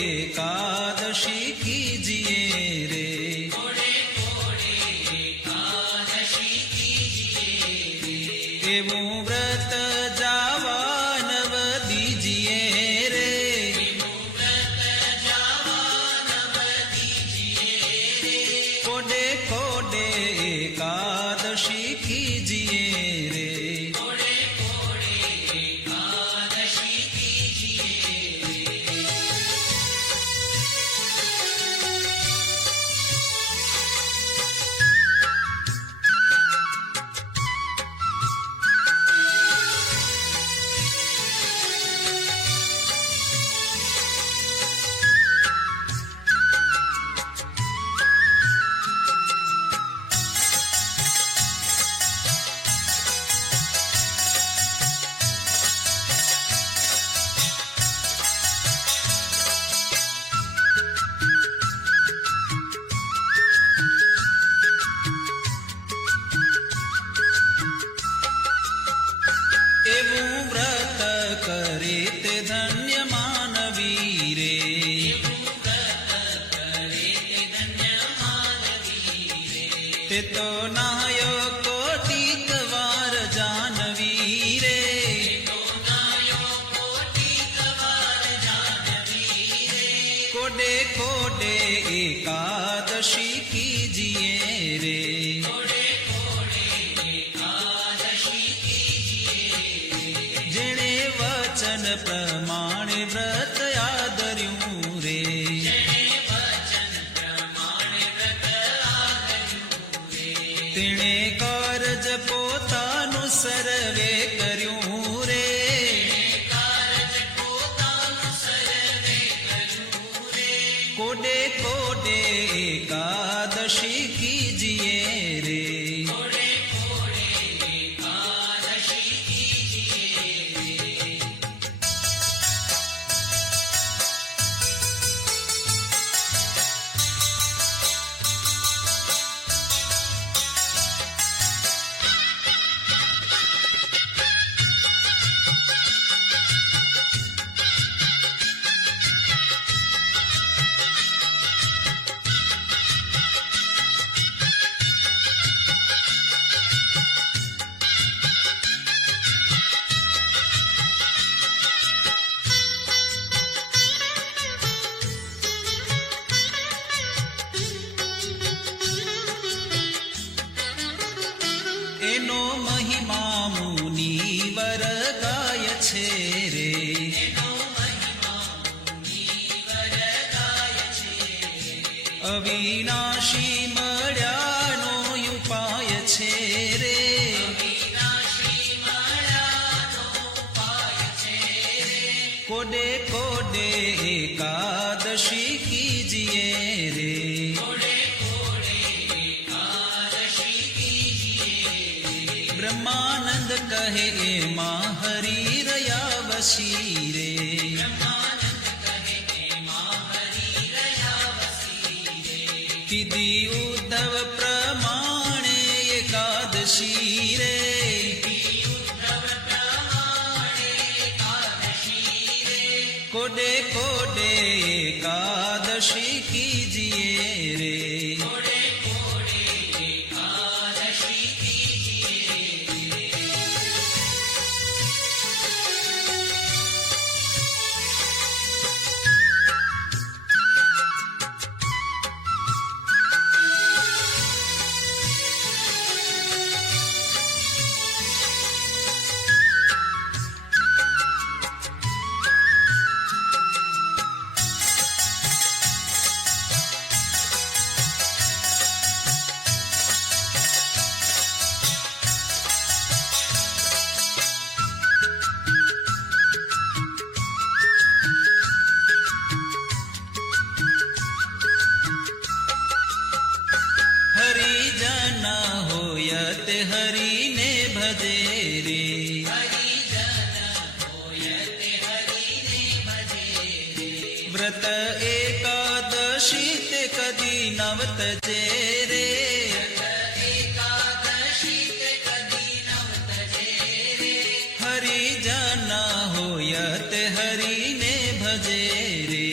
एकादशी कीजिए रे, कोडे कोडे एकादशी कीजिए रे, एवं व्रत जावा नव दीजिए रे, एवं व्रत जावा नव दीजिए रे, कोडे कोडे एकादशी कीजिए रे, कोडे कोडे एकादशी कीजिए रे। एवं व्रत करे ते धन्य मानवी रे, एवं व्रत करे ते धन्य मानवी रे, ते तो नायो कोटिक वार जानवी रे, तो नायो कोटिक वार जानवी रे, कोडे कोडे एकादशी कीजिए रे, कोडे कोडे एकादशी कीजिए रे, जेणे वचन प्रमाणे व्रत आदर्યું रे, जेणे वचन प्रमाणे व्रत आदर्યું रे, तेणे કારજ પોતાનું સર્વે કર્યું રે, કારજ પોતાનું સર્વે કર્યું રે, કોડે કોડે એકાદશી કીજીએ રે, કોડે કોડે એકાદશી કીજીએ રે। એનો મહિમા મુનિવર ગાય છે રે, એનો મહિમા મુનિવર ગાય છે રે, અવિનાશી મળ્યાનો ઉપાય છે રે, વિનાશી મળ્યાનો ઉપાય છે રે, કોડે કોડે એકાદશી કીજીએ રે, કોડે કોડે એકાદશી કીજીએ રે, બ્રહ્માનંદ કહે એમાં હરી રહ્યા વસી રે, બ્રહ્માનંદ કહે એમાં હરિ રહ્યા વસી રે, કીધી ઉદ્ધવ પ્રમાણે એકાદશી રે, ઉદ્ધવ પ્રમાણે એકાદશી રે, કોડે કોડે એકાદશી કીજીએ રે, કોડે કોડે એકાદશી કીજીએ રે। હરિને ભજે રે. વ્રત એકાદશી તે કદી નવતજે રે. હરિજન હોય તે હરિને ભજે રે.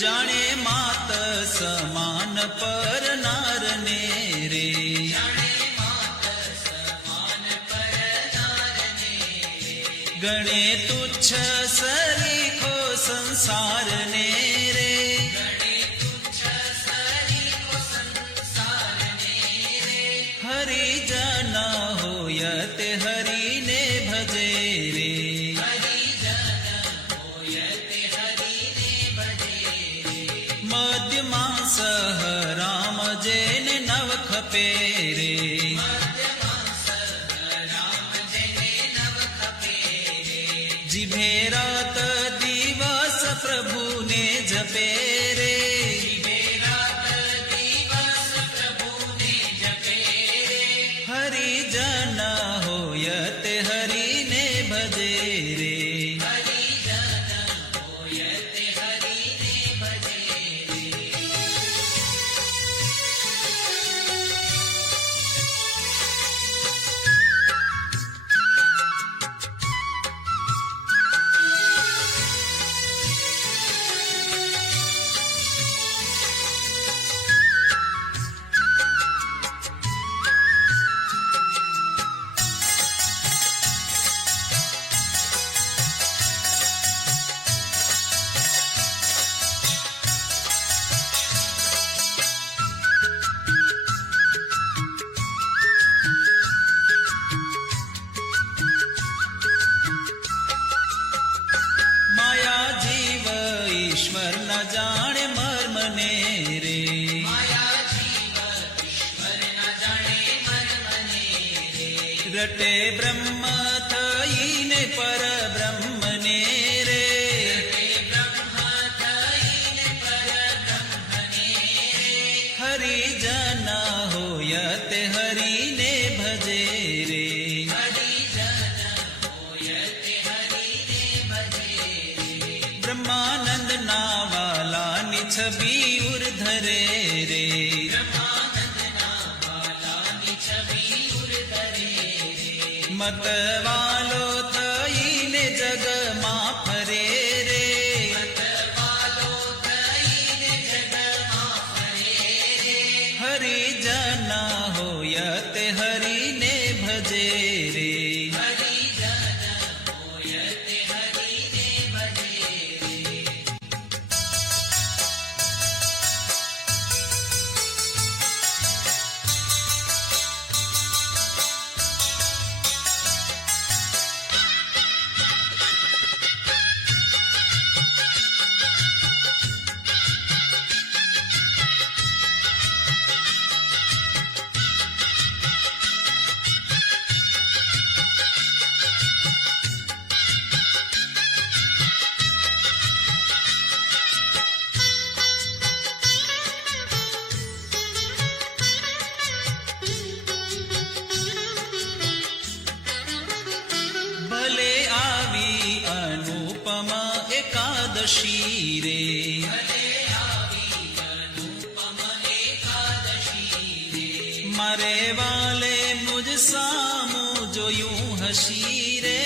જાણે માત સમાન પરનારને રે. ગણે તુચ્છ સરીખો સંસારને રે. હરિજન હોય તે હરિને ભજે રે. મધ્યમાં સહ રામ જેને નવ ખપે રે. જીભે રાત દિવસ પ્રભુને જપે રે. હરિજન હોય તે હરિને ભજે રે. માયા જીવ ઈશ્વર ન જાણે મર્મને રે. રટે બ્રહ્મ થઈને પરબ્રહ્મને રે. હરિજન હોય તે હરિને ભજે રે. બ્રહ્માનંદ ના વાલાની છબી ઉર્ધરે રે. મતવાલો થઈને જગમાં ફરે રે. હરિજન હોય તે હરિને ભજે રે. ભલે આવી અનુપમ એકાદશી રે. મારે વાલે મુજ સામું જોયું હસી રે.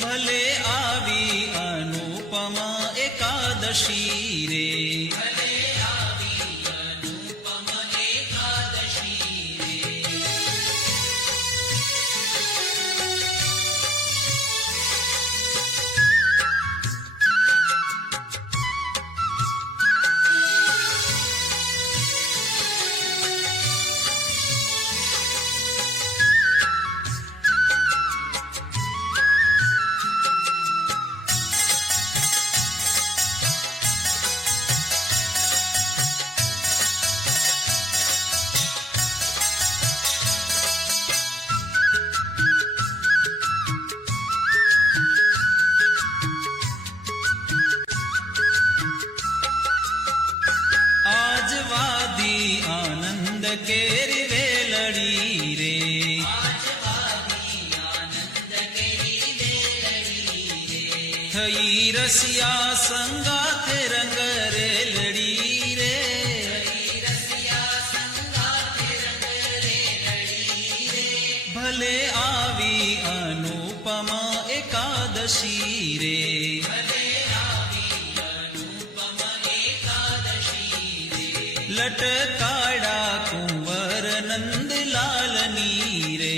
ભલે આવી અનુપમ એકાદશી રે. કેરી વેલડી રે. આજ વાવી આનંદ કેરી વેલડી રે. થઈ રસિયા સંગાથે રંગ રેલડી રે. રસિયા સંગાથે રંગ રેલડી રે. ભલે આવી અનુપમા એકાદશી રે. ભલે આવી અનુપમ એકાદશી રે. લટકાડા કુંવર નંદલાલની રે.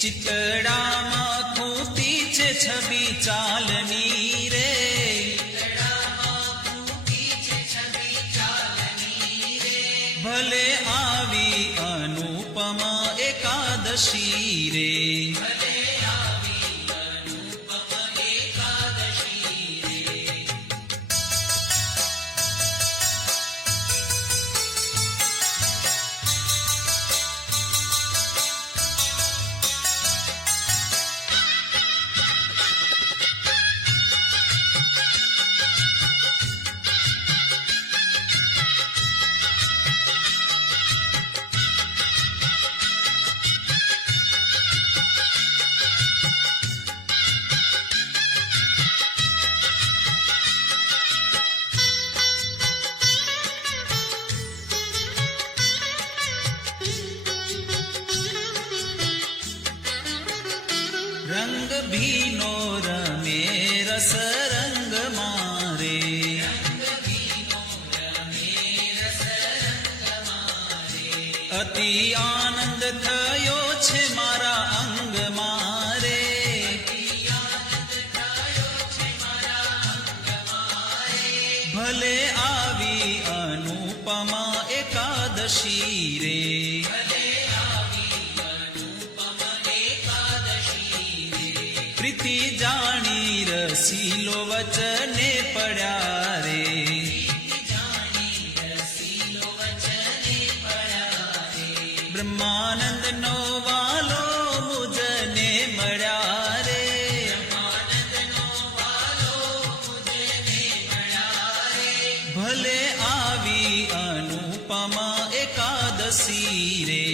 ચિતડામાં ખૂતી છે છબી ચાલની રે. ભલે આવી અનુપમા એકાદશી રે. રંગ ભીનો રમે રસ રંગ મારે. અતિ આનંદ થયો છે મારા અંગ મારે. ભલે આવી અનુપમા એકાદશી રે. પ્રીતિ જાણી રસીલો વચને પડ્યા રે. બ્રહ્માનંદ નો વાલો મુજને મળ્યા રે. ભલે આવી અનુપમા એકાદશી રે.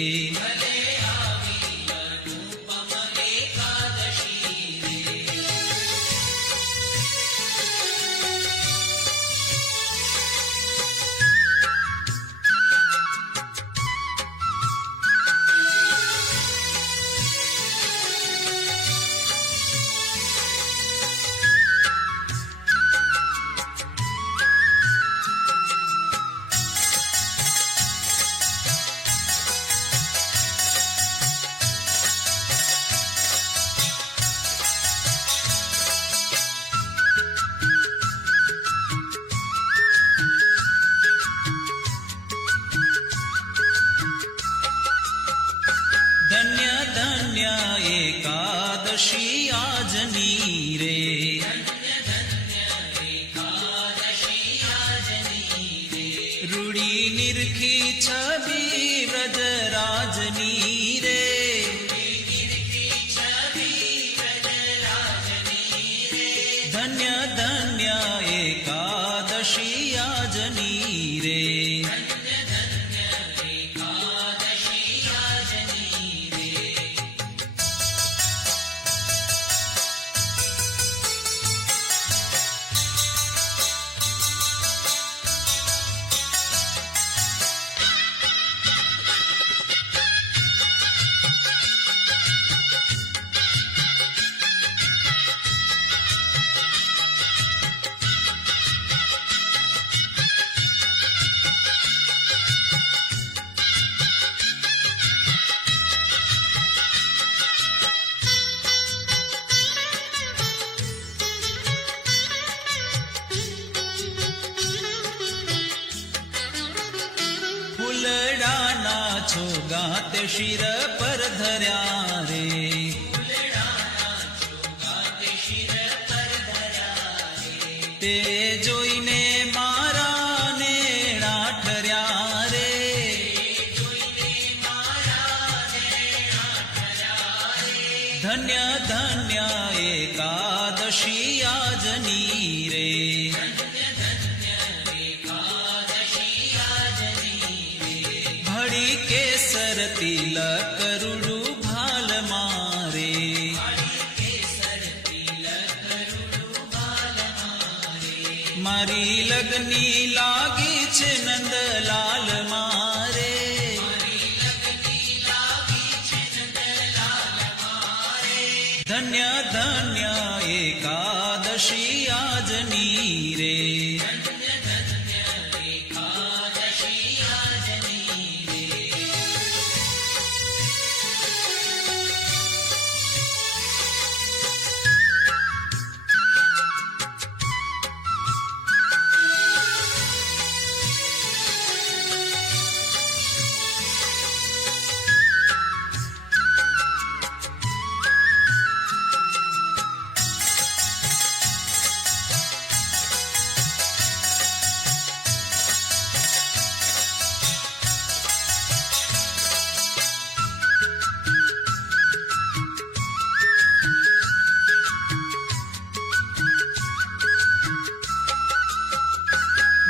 ધન્ય ધન્ય એકાદશી આજની રે. રૂડી નિરખી છબી વ્રજરાજની રે. ધન્ય ધન્ય એકાદશી આજની રે. છો ગાતે શિર પર ધર્યા રે. તે જોઈને મારા નેણા ઠર્યા રે. ધન્ય ધન્ય એકાદશી આજની રે. મારી લગની લાગી છે નંદલાલ મારે, ધન્ય ધન્ય એકાદશી આજની રે.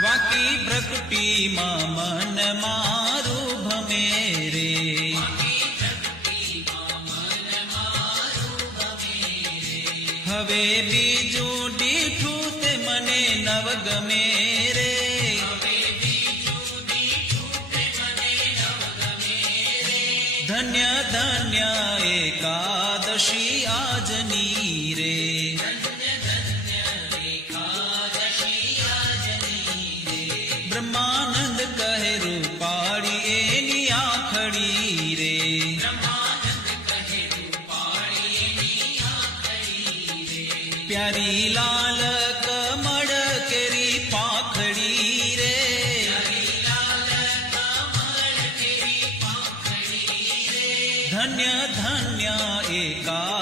વાકી પ્રકૃતિમાં મન મારું ભમે રે, હવે બીજું દીઠું તે મને નવ ગમે રે. ધન્ય ધન્ય એકાદશી આજની રે. બ્રહ્માનંદ કહે રૂપાળી એની આખડી રે, પ્યારી લાલ કમળ કેરી પાખડી રે. ધન્ય ધન્ય એકા